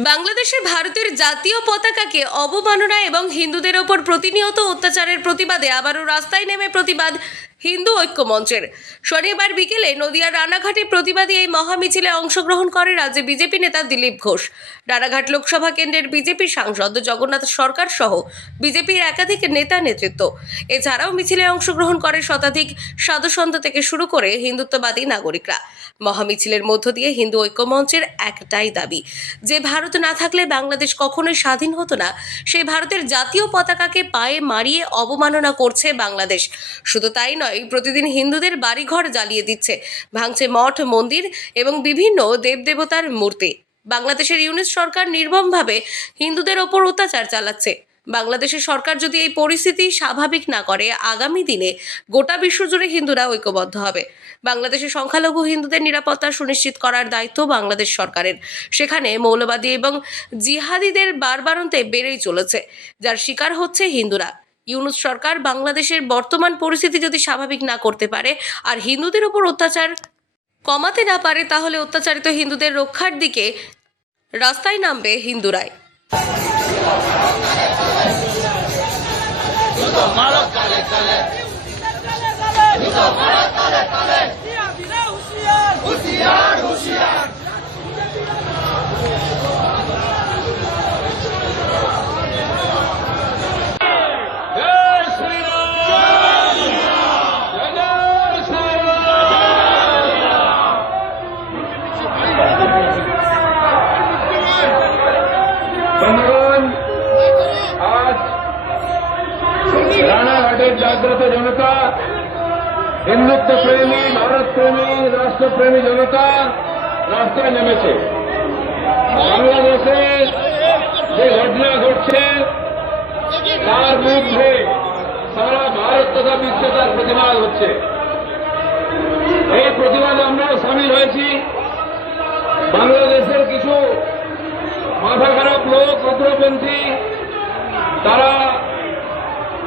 বাংলাদেশে ভারতের জাতীয় পতাকাকে অবমাননা এবং হিন্দুদের ওপর প্রতিনিয়ত অত্যাচারের প্রতিবাদে আবারও রাস্তায় নেমে প্রতিবাদ হিন্দু ঐক্য মঞ্চের শনিবার বিকেলে নদিয়ার রানাঘাটে প্রতিবাদী এই মহামিছিলে অংশগ্রহণ করে রাজ্যে বিজেপি নেতা দিলীপ ঘোষ। রানাঘাট লোকসভা কেন্দ্রের বিজেপি সাংসদ জগন্নাথ সরকার সহ বিজেপির একাধিক নেতা নেতৃত্ব। এছাড়াও মিছিলে অংশগ্রহণ করে শতাধিক সাধুসন্ত থেকে শুরু করে হিন্দুত্ববাদী নাগরিকরা। মহামিছিলের মধ্য দিয়ে হিন্দু ঐক্য মঞ্চের একটাই দাবি, যে ভারত না থাকলে বাংলাদেশ কখনোই স্বাধীন হতো না, সেই ভারতের জাতীয় পতাকাকে পায়ে মারিয়ে অবমাননা করছে বাংলাদেশ। শুধু তাই নয় প্রতিদিন হিন্দুদের বাড়িঘর জ্বালিয়ে দিচ্ছে। ভাঙছে মঠ, মন্দির এবং বিভিন্ন দেবদেবতার মূর্তি। বাংলাদেশের ইউনিট সরকার নির্মমভাবে হিন্দুদের ওপর অত্যাচার চালাচ্ছে। বাংলাদেশের সরকার যদি এই পরিস্থিতি স্বাভাবিক না করে, আগামী দিনে গোটা বিশ্বজুড়ে হিন্দুরা ঐক্যবদ্ধ হবে। বাংলাদেশের সংখ্যালঘু হিন্দুদের নিরাপত্তা সুনিশ্চিত করার দায়িত্ব বাংলাদেশ সরকারের। সেখানে মৌলবাদী এবং জিহাদিদের বারবারন্তে বেড়েই চলেছে, যার শিকার হচ্ছে হিন্দুরা। ইউনুস সরকার বাংলাদেশের বর্তমান পরিস্থিতি যদি স্বাভাবিক না করতে পারে আর হিন্দুদের ওপর অত্যাচার কমাতে না পারে, তাহলে অত্যাচারিত হিন্দুদের রক্ষার দিকে রাস্তায় নামবে হিন্দুরাই। বন্ধুগণ আজ রানাঘাটের জাগ্রত জনতা, হিন্দুত্ব প্রেমী, ভারত প্রেমী, রাষ্ট্রপ্রেমী জনতা রাস্তায় নেমেছে। বাংলাদেশে যে ঘটনা ঘটছে, তার বিরুদ্ধে সারা ভারত তথা বিশ্বে তার প্রতিবাদ হচ্ছে। এই প্রতিবাদে আমরাও সামিল হয়েছি। বাংলাদেশের লোক অগ্রপন্থী তারা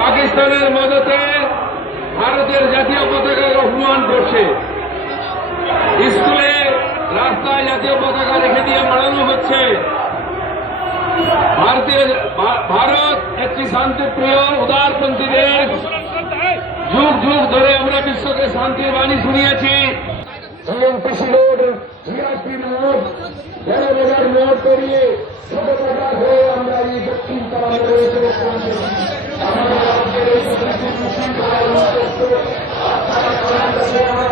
পাকিস্তানের মদতে ভারতের জাতীয় পতাকাকে অপমান করছে। স্কুলে রাস্তায় জাতীয় পতাকা রেখে দিয়ে মারানো হচ্ছে। ভারতের ভারত একটি শান্তিপ্রিয়, উদারপন্থী দেশ। যুগ যুগ ধরে আমরা বিশ্বকে শান্তির বাণী শুনিয়েছি। এমপিসি রোড জিআরপি মোড় বাজার মোড় পেরিয়ে ছোট বাজার হয়ে আমরা এই দক্ষিণ তরফে রয়েছে আমাদের